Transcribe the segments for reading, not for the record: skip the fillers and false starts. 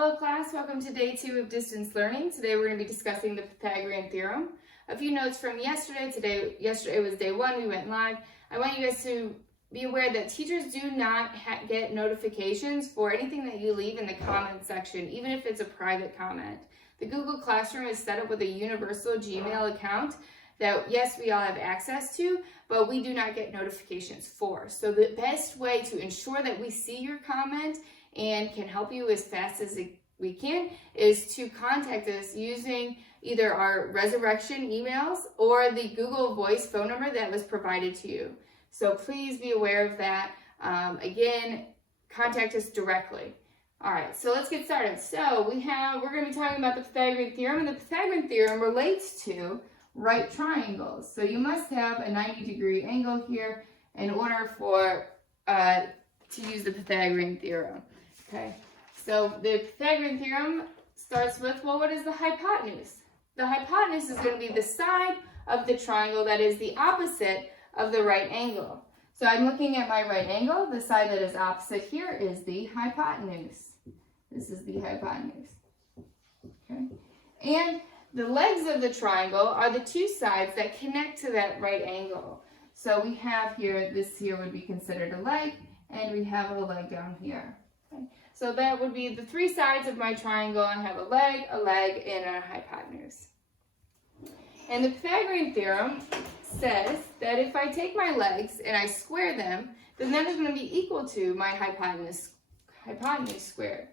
Hello class, welcome to day 2 of distance learning. Today we're going to be discussing the Pythagorean Theorem. A few notes from yesterday. Yesterday was day 1, we went live. I want you guys to be aware that teachers do not get notifications for anything that you leave in the comment section, even if it's a private comment. The Google Classroom is set up with a universal Gmail account that, yes, we all have access to, but we do not get notifications for. So the best way to ensure that we see your comment and can help you as fast as we can is to contact us using either our resurrection emails or the Google Voice phone number that was provided to you. So please be aware of that. Again, contact us directly. All right, so let's get started. So we're going to be talking about the Pythagorean Theorem, and the Pythagorean Theorem relates to right triangles. So you must have a 90-degree angle here in order for to use the Pythagorean Theorem. Okay, so the Pythagorean Theorem starts with, well, what is the hypotenuse? The hypotenuse is going to be the side of the triangle that is the opposite of the right angle. So I'm looking at my right angle. The side that is opposite here is the hypotenuse. This is the hypotenuse. Okay, and the legs of the triangle are the two sides that connect to that right angle. So we have here, this here would be considered a leg, and we have a leg down here. Okay. So that would be the three sides of my triangle. I have a leg, and a hypotenuse. And the Pythagorean Theorem says that if I take my legs and I square them, then that is going to be equal to my hypotenuse squared.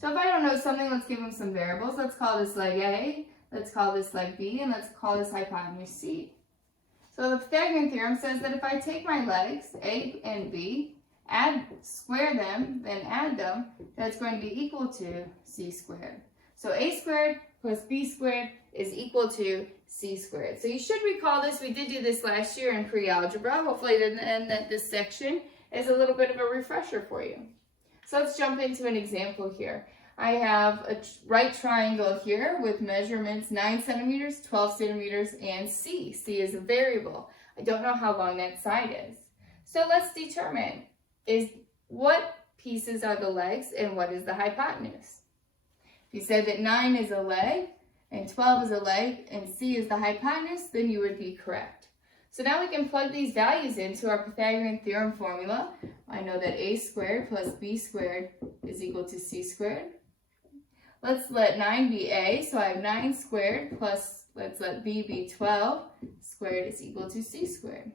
So if I don't know something, let's give them some variables. Let's call this leg A, let's call this leg B, and let's call this hypotenuse C. So the Pythagorean Theorem says that if I take my legs, A and B, square them, then add them, that's going to be equal to C squared. So A squared plus B squared is equal to C squared. So you should recall this. We did do this last year in pre-algebra. Hopefully that this section is a little bit of a refresher for you. So let's jump into an example here. I have a right triangle here with measurements 9 centimeters, 12 centimeters, and C. C is a variable. I don't know how long that side is. So let's determine what pieces are the legs and what is the hypotenuse. If you said that 9 is a leg and 12 is a leg and C is the hypotenuse, then you would be correct. So now we can plug these values into our Pythagorean Theorem formula. I know that A squared plus B squared is equal to C squared. Let's let 9 be A, so I have 9 squared plus, let's let B be 12 squared is equal to C squared.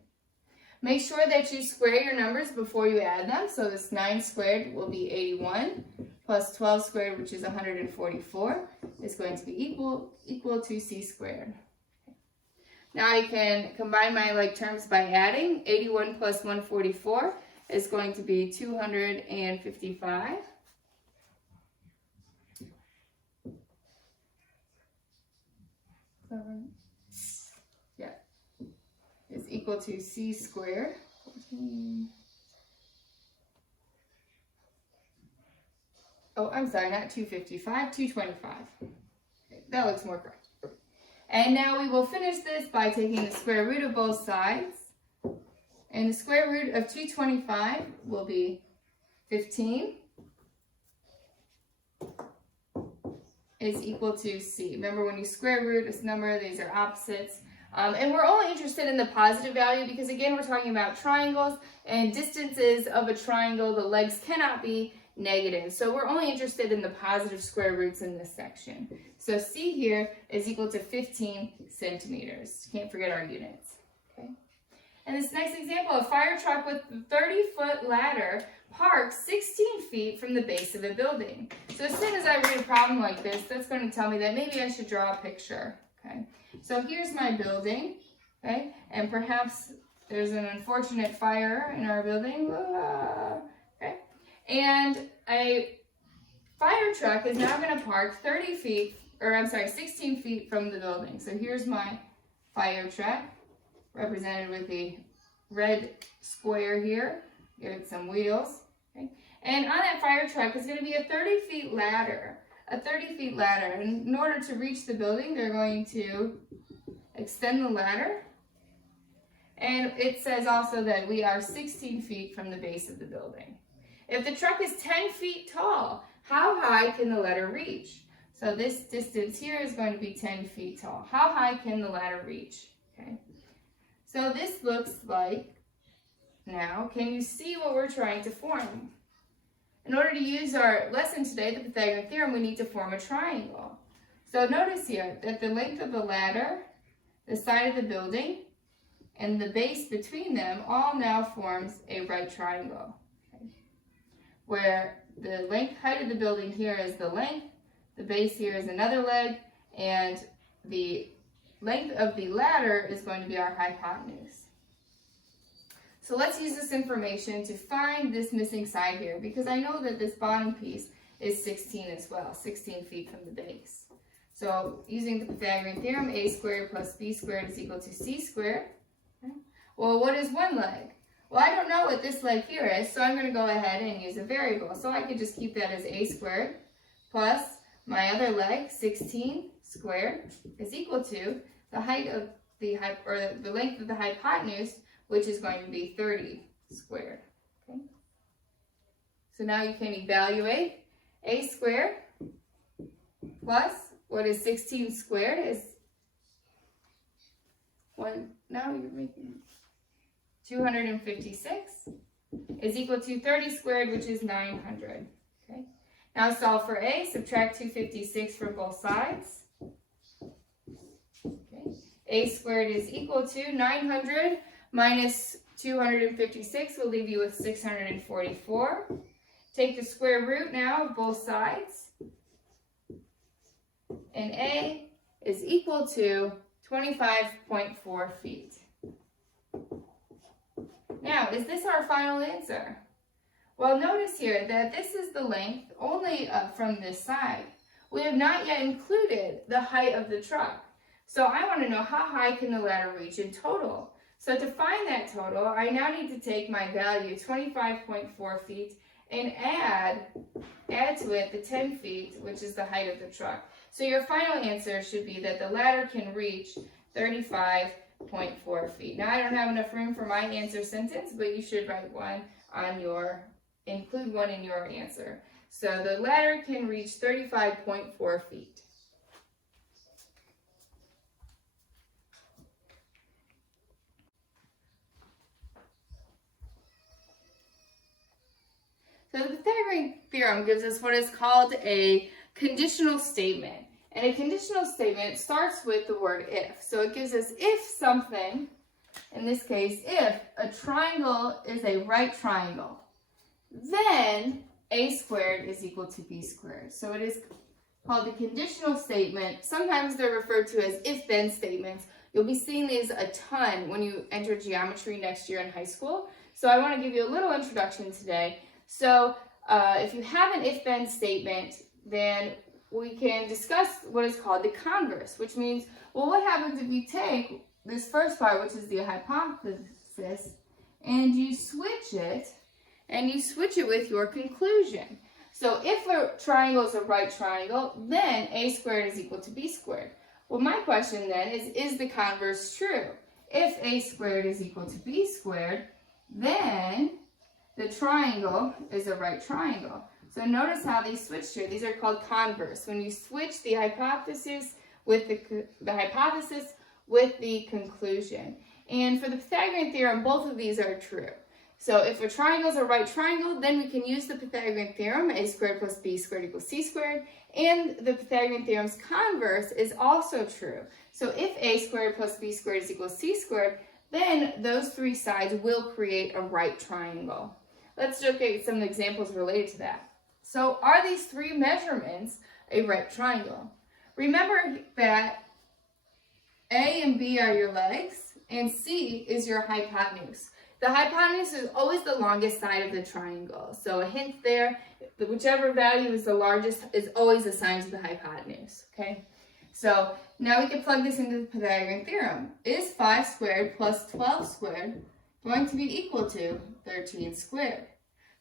Make sure that you square your numbers before you add them. So this 9 squared will be 81 plus 12 squared, which is 144, is going to be equal to C squared. Now I can combine my like terms by adding. 81 plus 144 is going to be 255. Yeah, is equal to C squared. Oh, I'm sorry, not 255, 225. Okay, that looks more correct. And now we will finish this by taking the square root of both sides. And the square root of 225 will be 15 is equal to C. Remember, when you square root this number, these are opposites. And we're only interested in the positive value because, again, we're talking about triangles and distances of a triangle. The legs cannot be negative. So we're only interested in the positive square roots in this section. So C here is equal to 15 centimeters. Can't forget our units. Okay. And this next example, a fire truck with a 30-foot ladder parks 16 feet from the base of a building. So as soon as I read a problem like this, that's going to tell me that maybe I should draw a picture. Okay. So here's my building. Okay. And perhaps there's an unfortunate fire in our building. Okay. And a fire truck is now going to park 16 feet from the building. So here's my fire truck, represented with the red square here. Give it some wheels. Okay. And on that fire truck is going to be a 30-foot ladder. A 30-foot ladder. And in order to reach the building, they're going to extend the ladder. And it says also that we are 16 feet from the base of the building. If the truck is 10 feet tall, how high can the ladder reach? So this distance here is going to be 10 feet tall. How high can the ladder reach? Okay. So this looks like, now, can you see what we're trying to form? In order to use our lesson today, the Pythagorean Theorem, we need to form a triangle. So notice here that the length of the ladder, the side of the building, and the base between them all now forms a right triangle. Okay. Where the height of the building here is the length, the base here is another leg, and the length of the ladder is going to be our hypotenuse. So let's use this information to find this missing side here, because I know that this bottom piece is 16 as well, 16 feet from the base. So using the Pythagorean Theorem, a squared plus b squared is equal to c squared. Okay. Well, what is one leg? Well, I don't know what this leg here is, so I'm going to go ahead and use a variable. So I could just keep that as a squared plus my other leg, 16 squared, is equal to the height of the length of the hypotenuse, which is going to be 30 squared. Okay. So now you can evaluate a squared plus what is 16 squared is now you're making 256 is equal to 30 squared, which is 900. Okay. Now solve for a, subtract 256 from both sides. Okay. A squared is equal to 900 minus 256 will leave you with 644. Take the square root now of both sides. And A is equal to 25.4 feet. Now, is this our final answer? Well, notice here that this is the length only from this side. We have not yet included the height of the truck. So I want to know how high can the ladder reach in total. So to find that total, I now need to take my value, 25.4 feet, and add to it the 10 feet, which is the height of the truck. So your final answer should be that the ladder can reach 35.4 feet. Now I don't have enough room for my answer sentence, but you should write one on include one in your answer. So the ladder can reach 35.4 feet. So the Pythagorean Theorem gives us what is called a conditional statement. And a conditional statement starts with the word if. So it gives us if something, in this case, if a triangle is a right triangle, then a squared is equal to b squared. So it is called a conditional statement. Sometimes they're referred to as if-then statements. You'll be seeing these a ton when you enter geometry next year in high school. So I want to give you a little introduction today. So if you have an if-then statement, then we can discuss what is called the converse, which means, well, what happens if you take this first part, which is the hypothesis, and you switch it with your conclusion. So if a triangle is a right triangle, then a squared is equal to b squared. Well, my question then is the converse true? If a squared is equal to b squared, then the triangle is a right triangle. So notice how they switched here. These are called converse. When you switch the hypothesis with the conclusion. And for the Pythagorean Theorem, both of these are true. So if a triangle is a right triangle, then we can use the Pythagorean Theorem, a squared plus b squared equals c squared. And the Pythagorean Theorem's converse is also true. So if a squared plus b squared is equal to c squared, then those three sides will create a right triangle. Let's look at some examples related to that. So are these three measurements a right triangle? Remember that A and B are your legs and C is your hypotenuse. The hypotenuse is always the longest side of the triangle. So a hint there, whichever value is the largest is always assigned to the hypotenuse, okay? So now we can plug this into the Pythagorean Theorem. Is 5 squared plus 12 squared going to be equal to 13 squared?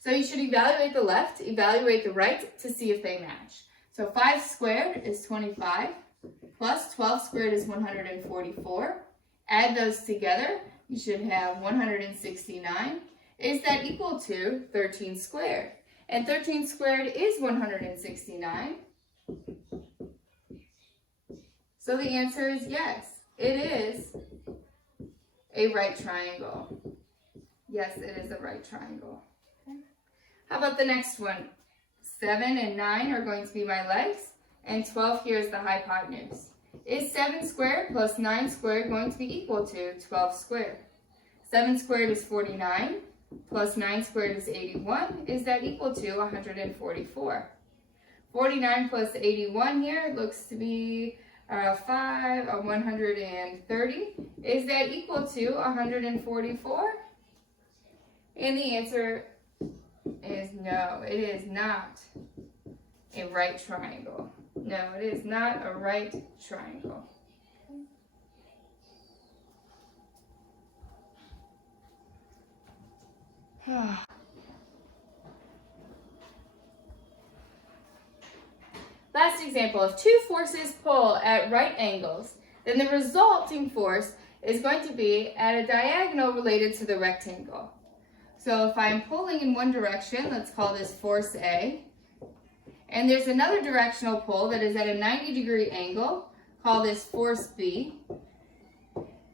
So you should evaluate the left, evaluate the right to see if they match. So 5 squared is 25, plus 12 squared is 144. Add those together, you should have 169. Is that equal to 13 squared? And 13 squared is 169. So the answer is yes. It is a right triangle. Yes, it is a right triangle. Okay. How about the next one? 7 and 9 are going to be my legs, and 12 here is the hypotenuse. Is 7 squared plus 9 squared going to be equal to 12 squared? 7 squared is 49, plus 9 squared is 81. Is that equal to 144? 49 plus 81 here looks to be 130. Is that equal to 144? And the answer is no, it is not a right triangle. No, it is not a right triangle. Last example, if two forces pull at right angles, then the resulting force is going to be at a diagonal related to the rectangle. So if I'm pulling in one direction, let's call this force A, and there's another directional pull that is at a 90-degree angle, call this force B,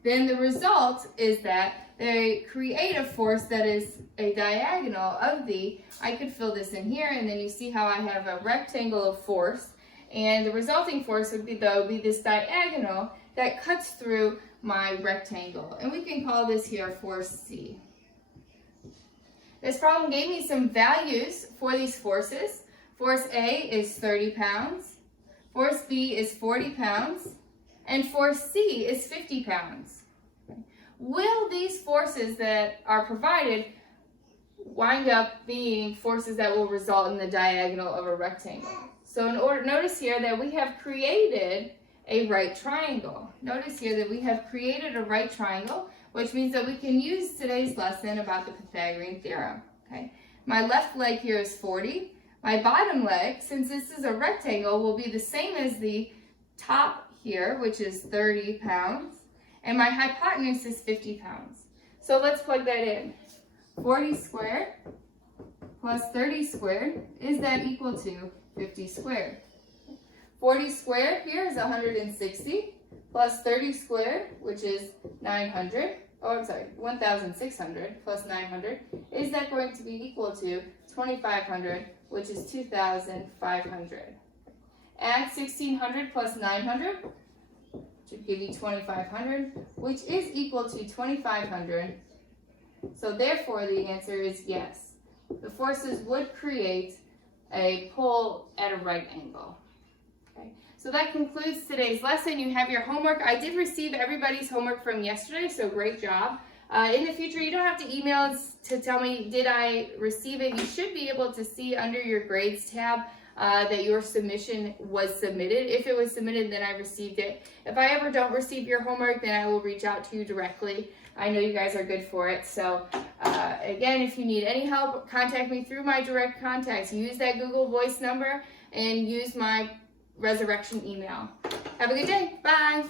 then the result is that they create a force that is a diagonal of the, I could fill this in here, and then you see how I have a rectangle of force, and the resulting force would be, though, be this diagonal that cuts through my rectangle. And we can call this here force C. This problem gave me some values for these forces. Force A is 30 pounds, force B is 40 pounds, and force C is 50 pounds. Will these forces that are provided wind up being forces that will result in the diagonal of a rectangle? So notice here that we have created a right triangle. Notice here that we have created a right triangle, which means that we can use today's lesson about the Pythagorean Theorem. Okay? My left leg here is 40. My bottom leg, since this is a rectangle, will be the same as the top here, which is 30 pounds. And my hypotenuse is 50 pounds. So let's plug that in. 40 squared plus 30 squared, is that equal to 50 squared? 40 squared here is 160, plus 30 squared, which is 900, 1,600 plus 900, is that going to be equal to 2,500, which is 2,500? Add 1,600 plus 900, to give you 2,500, which is equal to 2,500. So therefore, the answer is yes. The forces would create a pull at a right angle. Okay. So that concludes today's lesson. You have your homework. I did receive everybody's homework from yesterday, so great job. In the future, you don't have to email us to tell me, did I receive it? You should be able to see under your grades tab that your submission was submitted. If it was submitted, then I received it. If I ever don't receive your homework, then I will reach out to you directly. I know you guys are good for it. So again, if you need any help, contact me through my direct contacts. Use that Google Voice number and use my Resurrection email. Have a good day. Bye.